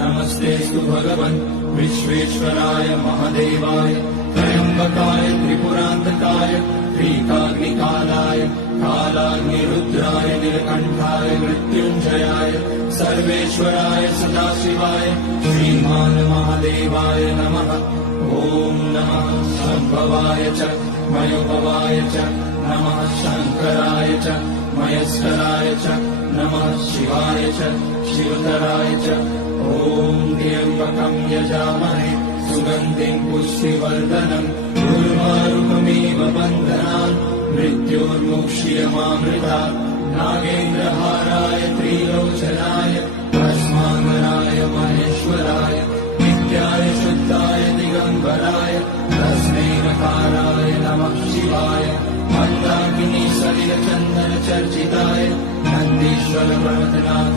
नमस्तेस्तु भगवन् विश्वेश्वराय महादेवाय त्र्यम्बकाय त्रिपुरान्तकाय त्रिकाग्निकालाय कालाग्निरुद्राय नीलकण्ठाय मृत्युञ्जयाय सर्वेश्वराय सदाशिवाय श्रीमान् महादेवाय नमः। ॐ नमः सम्भवाय च मयोभवाय च नमः शङ्कराय च मयस्कराय च नमः शिवाय च शिवतराय च। ॐ त्र्यम्बकं यजामहे सुगन्धिं पुष्टिवर्धनम् उर्वारुकमिव बन्धनान् मृत्योर्मुक्ष्यमामृतात्। नागेन्द्रहाराय त्रिलोचनाय भस्माङ्गराय महेश्वराय नित्याय शुद्धाय दिगम्बराय तस्मै नकाराय नमः शिवाय। मन्दाकिनी सलिलचन्दन चर्चिताय नन्दीश्वर पर्वतनाथ